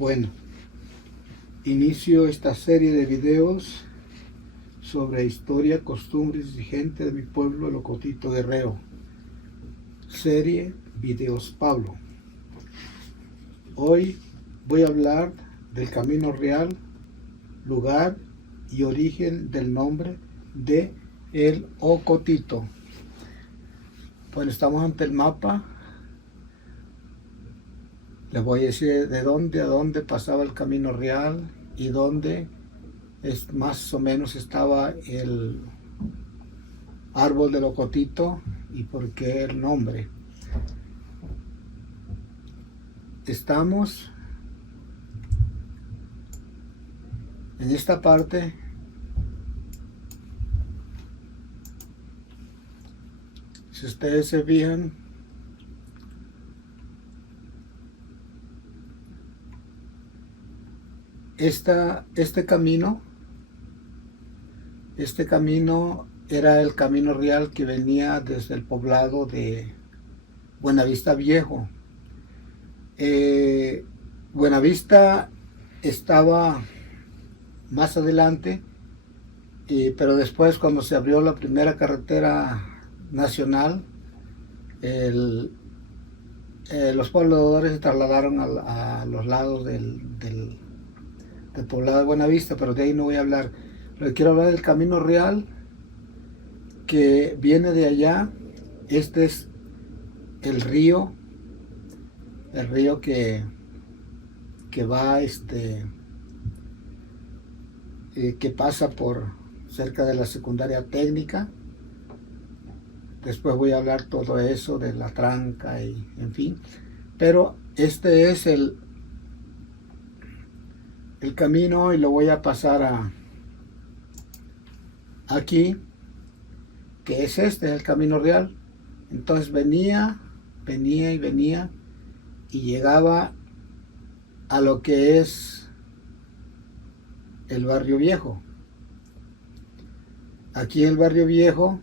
Bueno, inicio esta serie de videos sobre historia, costumbres y gente de mi pueblo, el Ocotito Guerrero. Serie Videos Pablo. Hoy voy a hablar del Camino Real, lugar y origen del nombre de El Ocotito. Bueno, estamos ante el mapa. Les voy a decir de dónde a dónde pasaba el Camino Real y dónde más o menos estaba el árbol del Ocotito y por qué el nombre. Estamos en esta parte si ustedes se fijan, este camino era el camino real que venía desde el poblado de Buenavista Viejo. Buenavista estaba más adelante, pero después, cuando se abrió la primera carretera nacional, los pobladores se trasladaron a los lados del poblado de Buenavista, pero de ahí no voy a hablar. Pero quiero hablar del Camino Real que viene de allá. Este es el río que va que pasa por cerca de la secundaria técnica. Después voy a hablar todo eso de la tranca y en fin, pero este es el camino y lo voy a pasar a aquí, que es el Camino Real. Entonces venía y llegaba a lo que es el Barrio Viejo. Aquí en el Barrio Viejo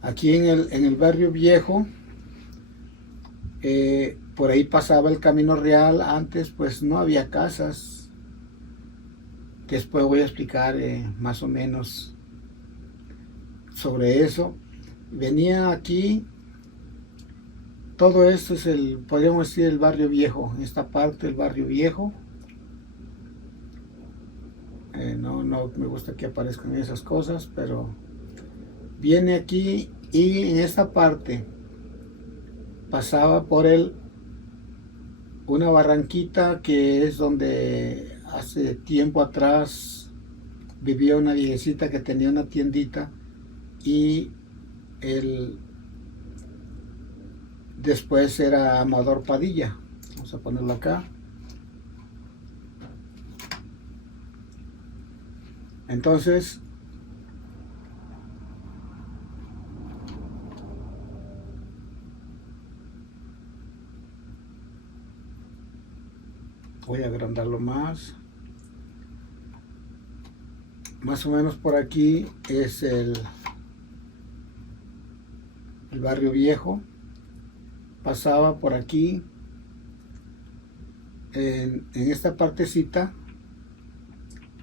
aquí en el Barrio Viejo, por ahí pasaba el Camino Real. Antes pues no había casas. Después voy a explicar más o menos sobre eso. Venía aquí, todo esto es podríamos decir, el Barrio Viejo. En esta parte el Barrio Viejo. No me gusta que aparezcan esas cosas, pero viene aquí, y en esta parte pasaba por una barranquita que es donde hace tiempo atrás vivía una viejecita que tenía una tiendita, y después era Amador Padilla. Vamos a ponerlo acá. Entonces voy a agrandarlo más o menos. Por aquí es el Barrio Viejo. Pasaba por aquí en esta partecita.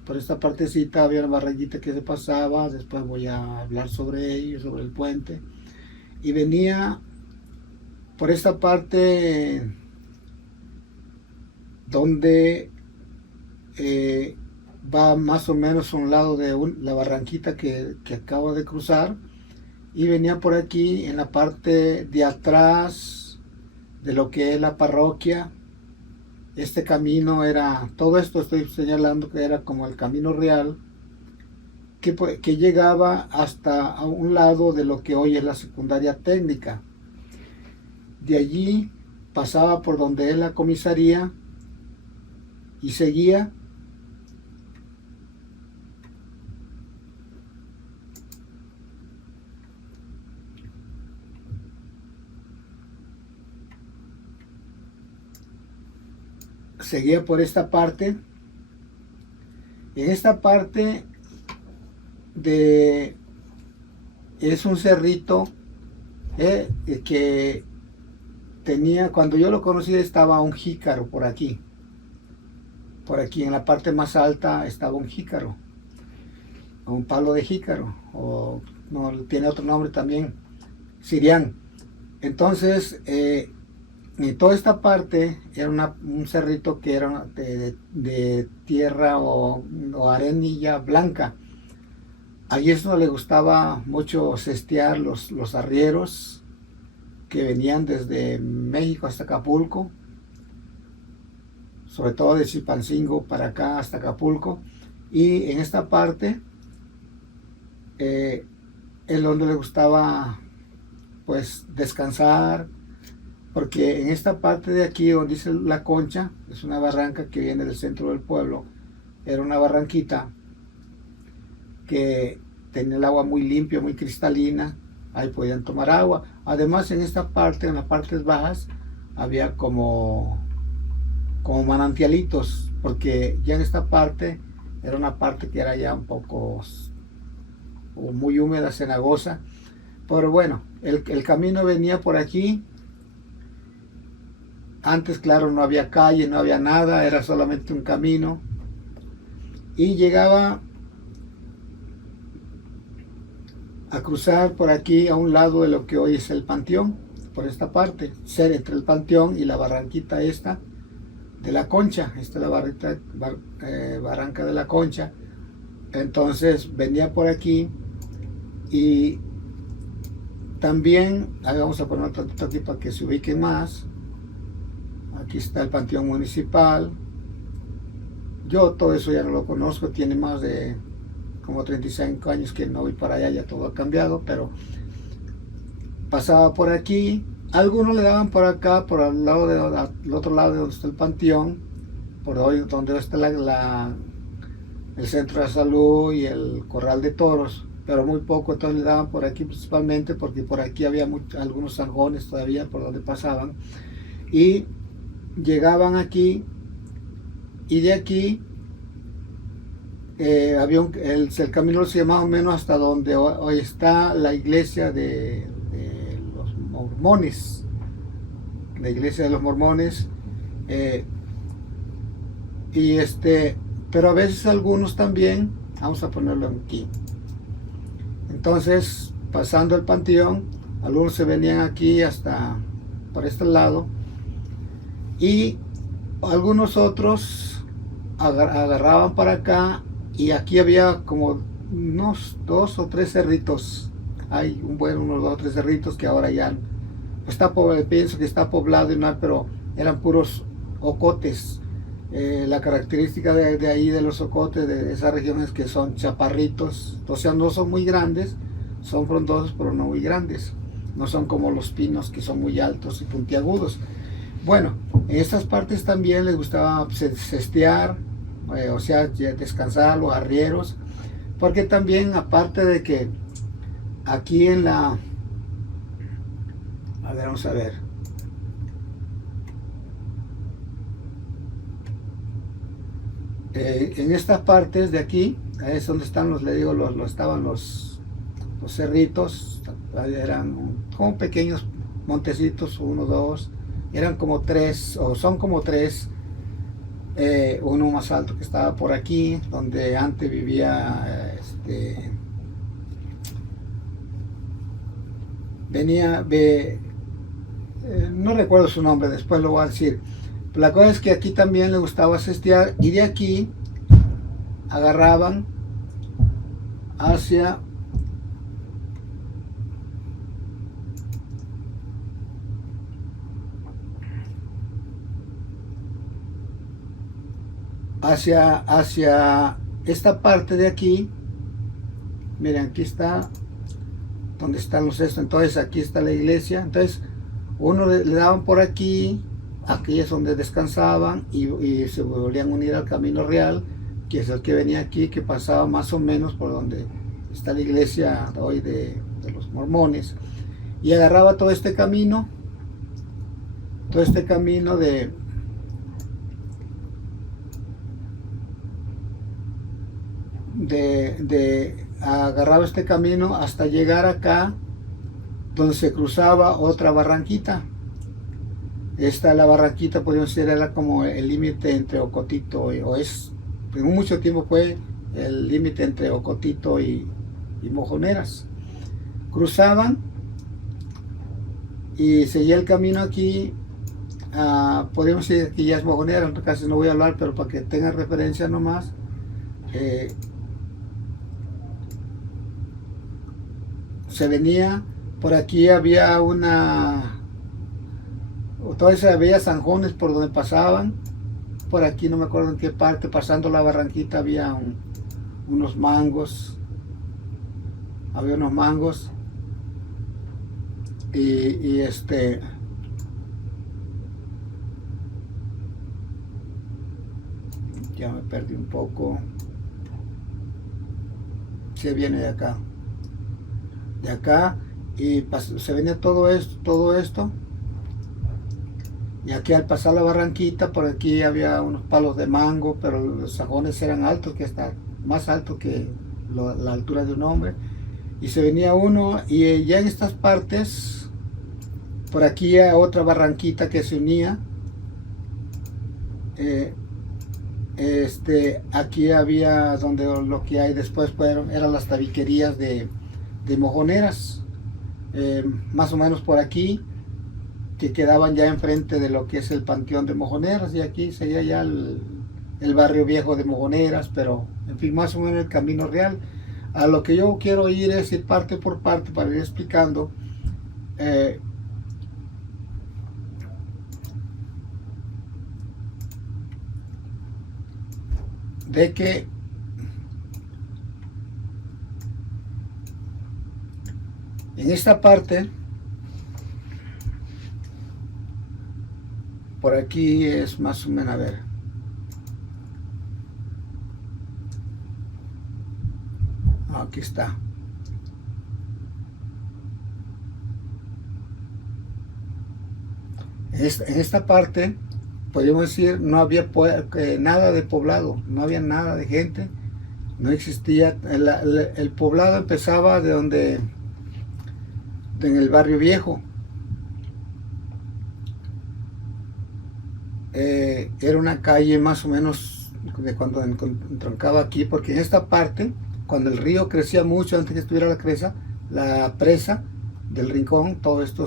Por esta partecita había una barranquita que se pasaba. Después voy a hablar sobre ello, sobre el puente. Y venía por esta parte donde va más o menos a un lado de la barranquita que acabo de cruzar, y venía por aquí en la parte de atrás de lo que es la parroquia. Este camino era, todo esto estoy señalando que era como el Camino Real, que llegaba hasta a un lado de lo que hoy es la secundaria técnica. De allí pasaba por donde es la comisaría y seguía por esta parte. En esta parte es un cerrito que tenía, cuando yo lo conocí estaba un jícaro por aquí en la parte más alta estaba un jícaro, un palo de jícaro, o no, tiene otro nombre también, Sirián. Entonces, en toda esta parte era un cerrito que era de tierra o arenilla blanca. Allí eso le gustaba mucho cestear los arrieros que venían desde México hasta Acapulco, sobre todo de Chilpancingo para acá hasta Acapulco. Y en esta parte es donde le gustaba pues descansar, porque en esta parte de aquí donde dice La Concha, es una barranca que viene del centro del pueblo, era una barranquita que tenía el agua muy limpia, muy cristalina, ahí podían tomar agua. Además en esta parte, en las partes bajas, había como manantialitos, porque ya en esta parte era una parte que era ya un poco muy húmeda, cenagosa. Pero bueno, el camino venía por aquí. Antes, claro, no había calle, no había nada, era solamente un camino. Y llegaba a cruzar por aquí a un lado de lo que hoy es el Panteón, por esta parte, ser entre el Panteón y la barranquita esta de La Concha. Esta es la barranca de La Concha. Entonces venía por aquí y también, vamos a poner tantito aquí para que se ubiquen más. Aquí está el Panteón Municipal. Yo todo eso ya no lo conozco, tiene más de como 35 años que no voy para allá, ya todo ha cambiado, pero pasaba por aquí. Algunos le daban por acá, por al otro lado de donde está el Panteón, por hoy donde está el centro de salud y el corral de toros, pero muy poco. Entonces le daban por aquí principalmente porque por aquí había algunos zanjones todavía por donde pasaban, y llegaban aquí, y de aquí había el camino se más o menos hasta donde hoy está la iglesia de los mormones, la iglesia de los mormones, pero a veces algunos también, vamos a ponerlo aquí. Entonces, pasando el Panteón, algunos se venían aquí hasta por este lado, y algunos otros agarraban para acá, y aquí había como unos 2 o 3 cerritos. Hay unos 2 o 3 cerritos que ahora ya está pienso que está poblado y no, pero eran puros ocotes. La característica de ahí de los ocotes de esa región es que son chaparritos, o sea, no son muy grandes, son frondosos pero no muy grandes, no son como los pinos que son muy altos y puntiagudos. Bueno, en estas partes también les gustaba cestear, o sea, descansar los arrieros, porque también, aparte de que aquí a ver, vamos a ver, en estas partes de aquí, es donde están estaban los cerritos, eran como pequeños montecitos, 1, 2, eran como 3, o son como 3. Uno más alto que estaba por aquí, donde antes vivía, no recuerdo su nombre, después lo voy a decir. Pero la cosa es que aquí también le gustaba cestear, y de aquí agarraban hacia esta parte de aquí. Miren, aquí está donde están los cestos. Entonces aquí está la iglesia. Entonces uno le daban por aquí es donde descansaban, y se volvían a unir al camino real, que es el que venía aquí, que pasaba más o menos por donde está la iglesia hoy de los mormones, y agarraba todo este camino agarraba este camino hasta llegar acá, donde se cruzaba otra barranquita. Esta, la barranquita, podríamos decir, era como el límite entre Ocotito o es, en mucho tiempo fue el límite entre Ocotito y Mojoneras. Cruzaban y seguía el camino aquí. Podríamos decir que ya es Mojoneras, casi no voy a hablar, pero para que tengan referencia nomás. Se venía, por aquí había todavía había zanjones por donde pasaban. Por aquí no me acuerdo en qué parte, pasando la barranquita había unos mangos. Había unos mangos. Y ya me perdí un poco. Se viene de acá. De acá. Y se venía todo esto. Y aquí al pasar la barranquita, por aquí había unos palos de mango, pero los sajones eran altos, que hasta más altos que la altura de un hombre. Y se venía uno, y ya en estas partes, por aquí hay otra barranquita que se unía. Aquí había donde lo que hay después eran las tabiquerías de Mojoneras, más o menos por aquí, que quedaban ya enfrente de lo que es el Panteón de Mojoneras, y aquí seguía ya el barrio viejo de Mojoneras, pero en fin, más o menos el camino real. A lo que yo quiero ir es ir parte por parte para ir explicando de que en esta parte, por aquí es más o menos, a ver, aquí está. En esta parte, podríamos decir, no había nada de poblado, no había nada de gente, no existía. El poblado empezaba en el barrio viejo. Era una calle más o menos de cuando entroncaba aquí, porque en esta parte, cuando el río crecía mucho, antes que estuviera la presa del Rincón, todo esto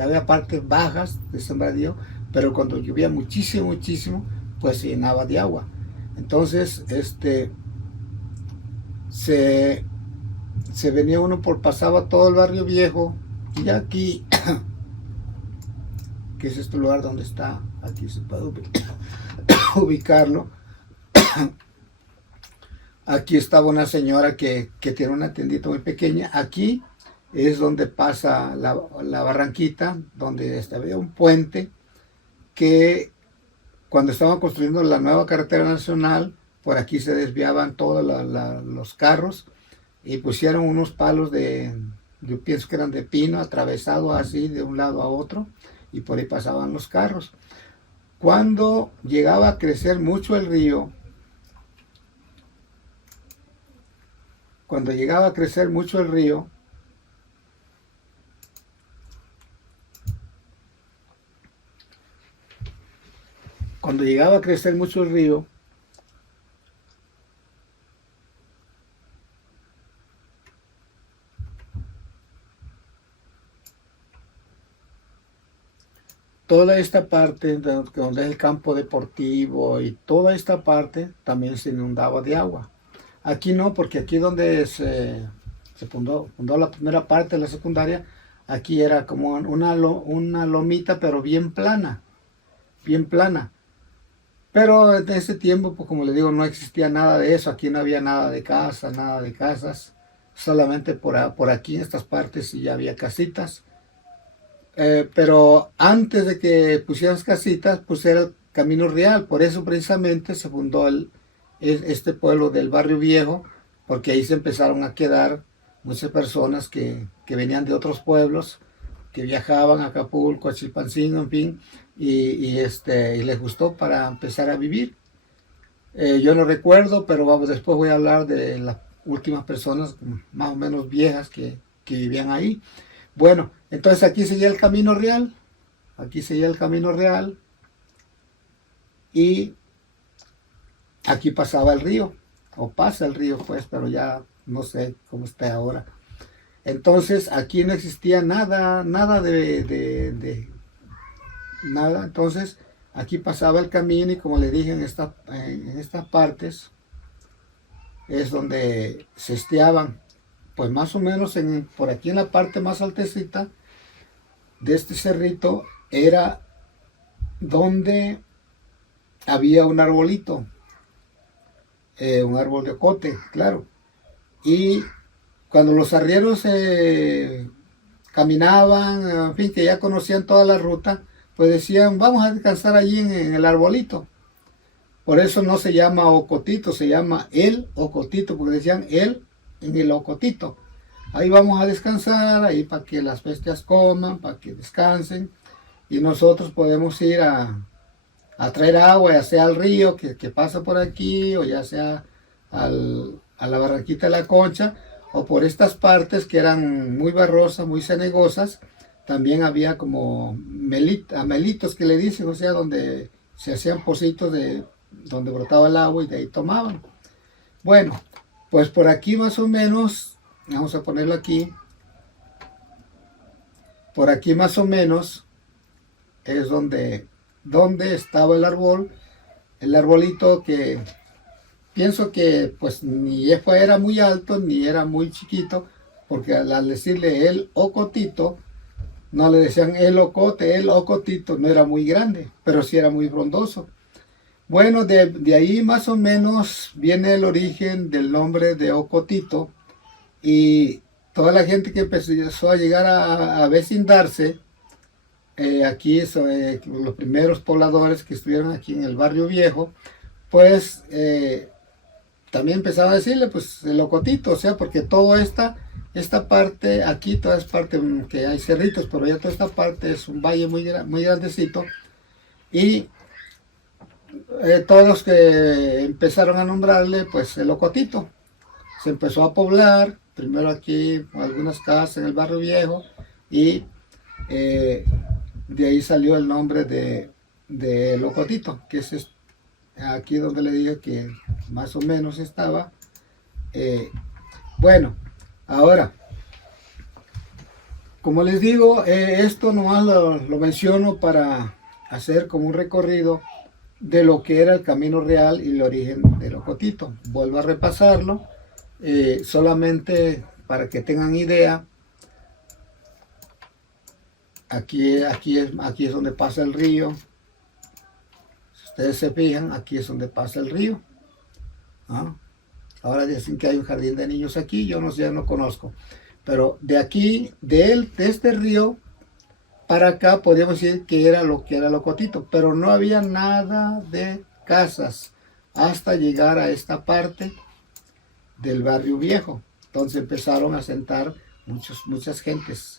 había partes bajas de sembradío, pero cuando llovía muchísimo, muchísimo, pues se llenaba de agua. Entonces, se venía uno pasaba todo el barrio viejo, y aquí, que es este lugar donde está, aquí se puede ubicarlo. Aquí estaba una señora que tiene una tiendita muy pequeña. Aquí es donde pasa la barranquita, donde había un puente que cuando estaban construyendo la nueva carretera nacional, por aquí se desviaban todos los carros y pusieron unos palos yo pienso que eran de pino, atravesados así de un lado a otro, y por ahí pasaban los carros. Cuando llegaba a crecer mucho el río, cuando llegaba a crecer mucho el río, toda esta parte donde es el campo deportivo y toda esta parte también se inundaba de agua. Aquí no, porque aquí donde se fundó la primera parte de la secundaria, aquí era como una lomita, pero bien plana, bien plana. Pero en ese tiempo, pues como les digo, no existía nada de eso. Aquí no había nada de casa, nada de casas. Solamente por aquí en estas partes sí ya había casitas. Pero antes de que pusieran casitas, pues era el camino real. Por eso precisamente se fundó este pueblo del barrio viejo, porque ahí se empezaron a quedar muchas personas que venían de otros pueblos, que viajaban a Acapulco, a Chilpancingo, en fin, y les gustó para empezar a vivir. Yo no recuerdo, pero vamos, después voy a hablar de últimas personas más o menos viejas que vivían ahí. Bueno, entonces aquí seguía el camino real, aquí seguía el camino real y aquí pasaba el río, o pasa el río pues, pero ya no sé cómo está ahora. Entonces aquí no existía nada, nada de nada. Entonces aquí pasaba el camino y como le dije en estas partes es donde se estiaban. Pues más o menos por aquí en la parte más altecita de este cerrito era donde había un arbolito, un árbol de ocote, claro. Y cuando los arrieros caminaban, en fin, que ya conocían toda la ruta, pues decían, vamos a descansar allí en el arbolito. Por eso no se llama ocotito, se llama el ocotito, porque decían el en el ocotito. Ahí vamos a descansar, ahí para que las bestias coman, para que descansen. Y nosotros podemos ir a traer agua, ya sea al río que pasa por aquí, o ya sea a la barranquita de la Concha, o por estas partes que eran muy barrosas, muy cenegosas. También había como melitos que le dicen, o sea, donde se hacían pocitos de donde brotaba el agua y de ahí tomaban. Bueno, pues por aquí más o menos, vamos a ponerlo aquí, por aquí más o menos es donde estaba el arbolito que pienso que pues ni era muy alto ni era muy chiquito, porque al decirle el ocotito, no le decían el ocote, el ocotito, no era muy grande, pero sí era muy frondoso. Bueno, de ahí más o menos viene el origen del nombre de ocotito y toda la gente que empezó a llegar a vecindarse, aquí los primeros pobladores que estuvieron aquí en el barrio viejo, pues también empezaron a decirle pues el ocotito, o sea, porque toda esta parte, aquí toda es parte que hay cerritos, pero ya toda esta parte es un valle muy grandecito y todos que empezaron a nombrarle pues el ocotito. Se empezó a poblar, primero aquí algunas casas en el barrio viejo y de ahí salió el nombre de Locotito, que es aquí donde le dije que más o menos estaba. Bueno, ahora, como les digo, esto nomás lo menciono para hacer como un recorrido de lo que era el camino real y el origen de Locotito. Vuelvo a repasarlo, solamente para que tengan idea. Aquí es donde pasa el río. Si ustedes se fijan, aquí es donde pasa el río. ¿Ah? Ahora dicen que hay un jardín de niños aquí, yo no sé, no conozco. Pero de aquí, de este río para acá, podríamos decir que era lo que era Locotito. Pero no había nada de casas hasta llegar a esta parte del barrio viejo. Entonces empezaron a sentar muchas gentes.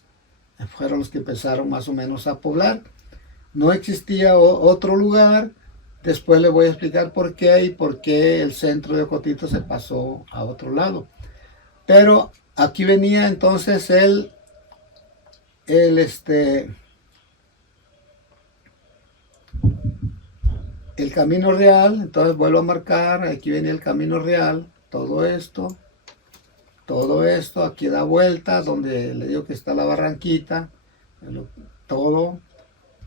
Fueron los que empezaron más o menos a poblar. No existía otro lugar. Después les voy a explicar por qué y por qué el centro de Ocotito se pasó a otro lado. Pero aquí venía entonces el camino real. Entonces vuelvo a marcar, aquí venía el camino real, todo esto, aquí da vuelta, donde le digo que está la barranquita, todo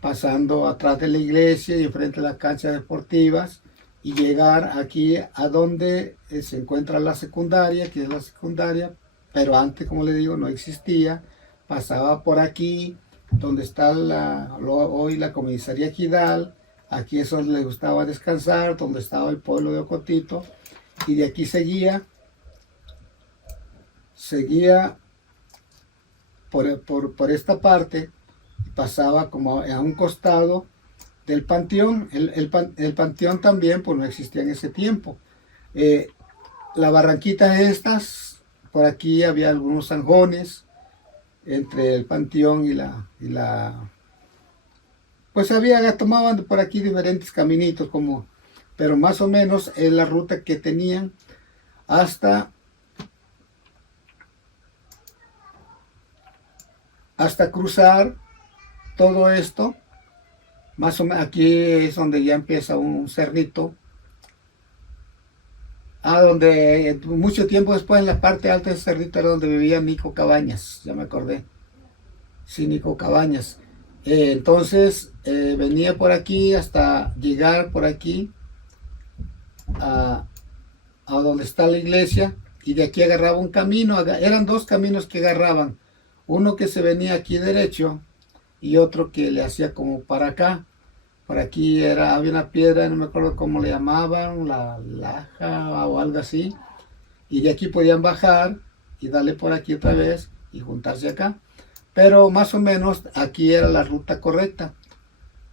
pasando atrás de la iglesia y enfrente de las canchas deportivas y llegar aquí a donde se encuentra la secundaria, que es la secundaria, pero antes, como le digo, no existía. Pasaba por aquí, donde está hoy la comisaría Ejidal. Aquí es donde le gustaba descansar, donde estaba el pueblo de Ocotito, y de aquí seguía por esta parte, pasaba como a un costado del panteón. El panteón también pues no existía en ese tiempo. La barranquita estas, por aquí había algunos zanjones entre el panteón y la pues tomaban por aquí diferentes caminitos, pero más o menos es la ruta que tenían hasta hasta cruzar todo esto. Más o menos aquí es donde ya empieza un cerrito. Donde mucho tiempo después, en la parte alta del cerrito, era donde vivía Nico Cabañas, ya me acordé. Sí, Nico Cabañas. Entonces venía por aquí hasta llegar por aquí a, a donde está la iglesia, y de aquí agarraba un camino. Eran dos caminos que agarraban, uno que se venía aquí derecho y otro que le hacía como para acá. Por aquí había una piedra, no me acuerdo cómo le llamaban, la laja o algo así, y de aquí podían bajar y darle por aquí otra vez y juntarse acá. Pero más o menos aquí era la ruta correcta.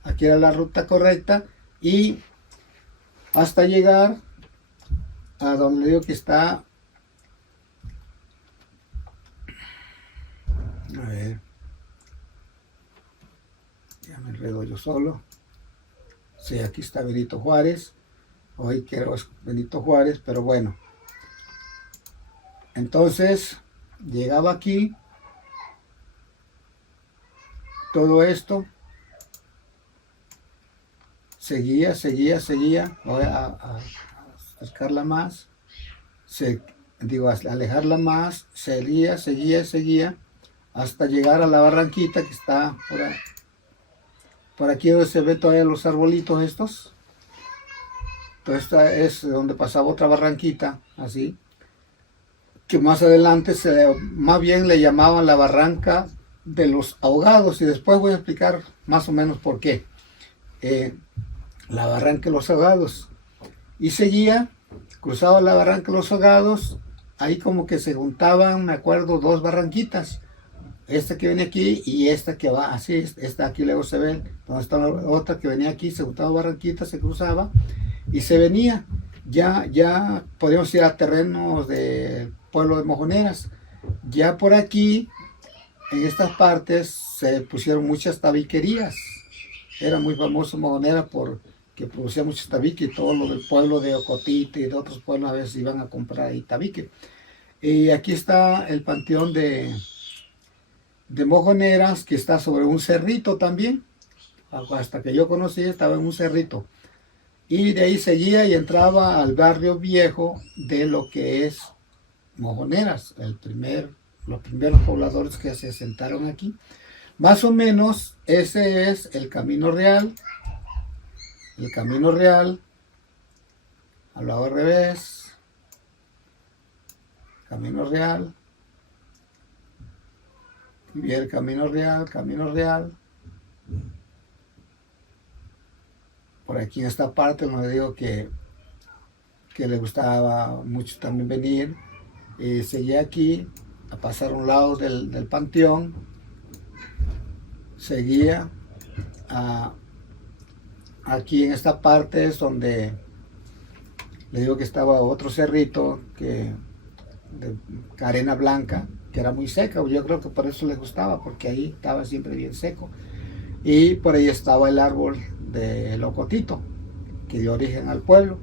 Aquí era la ruta correcta, y hasta llegar a donde digo que está. A ver, ya me enredo yo solo. Sí, aquí está Benito Juárez. Hoy quiero Benito Juárez, pero bueno. Entonces, llegaba aquí, todo esto, seguía. Voy a acercarla más, alejarla más, seguía, hasta llegar a la barranquita que está por aquí donde se ven todavía los arbolitos estos. Entonces esta es donde pasaba otra barranquita, así, que más adelante más bien le llamaban la barranca de los ahogados, y después voy a explicar más o menos por qué. La barranca de los ahogados. Y seguía, cruzaba la barranca de los ahogados, ahí como que se juntaban, me acuerdo, dos barranquitas. Esta que viene aquí y esta que va así, esta aquí luego se ve, donde está otra que venía aquí, se juntaba barranquitas, se cruzaba y se venía. Ya podíamos ir a terrenos del pueblo de Mojoneras. Ya por aquí, en estas partes, se pusieron muchas tabiquerías. Era muy famoso Mojonera porque producía muchos tabique, y todo lo del pueblo de Ocotite y de otros pueblos a veces iban a comprar ahí tabique. Y aquí está el panteón de Mojoneras, que está sobre un cerrito también. Hasta que yo conocí estaba en un cerrito. Y de ahí seguía y entraba al barrio viejo de lo que es Mojoneras, los primeros pobladores que se asentaron aquí. Más o menos ese es el Camino Real. El Camino Real, al lado al revés. Camino Real. Y el Camino Real, Camino Real. Por aquí en esta parte donde digo que le gustaba mucho también venir. Seguía aquí a pasar a un lado del panteón. Seguía aquí en esta parte es donde le digo que estaba otro cerrito de arena blanca, que era muy seca. Yo creo que por eso les gustaba, porque ahí estaba siempre bien seco. Y por ahí estaba el árbol de locotito, que dio origen al pueblo.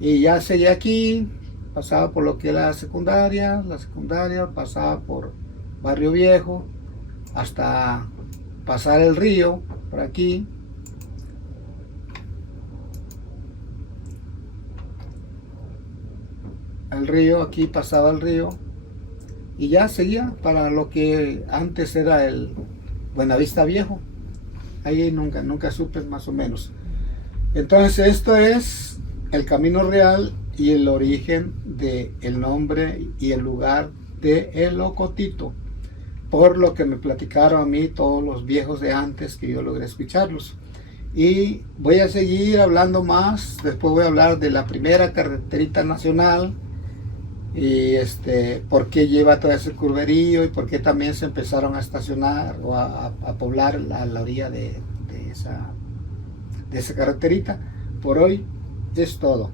Y ya seguía aquí, pasaba por lo que era la secundaria, pasaba por Barrio Viejo, hasta pasar el río, por aquí. El río, aquí pasaba el río, y ya seguía para lo que antes era el Buenavista Viejo. Ahí nunca supe más o menos. Entonces esto es el Camino Real y el origen del nombre y el lugar de El Locotito, por lo que me platicaron a mí todos los viejos de antes, que yo logré escucharlos. Y voy a seguir hablando más. Después voy a hablar de la primera carreterita nacional, y por qué lleva todo ese curverío, y por qué también se empezaron a estacionar o a poblar la orilla de esa carreterita. Por hoy es todo.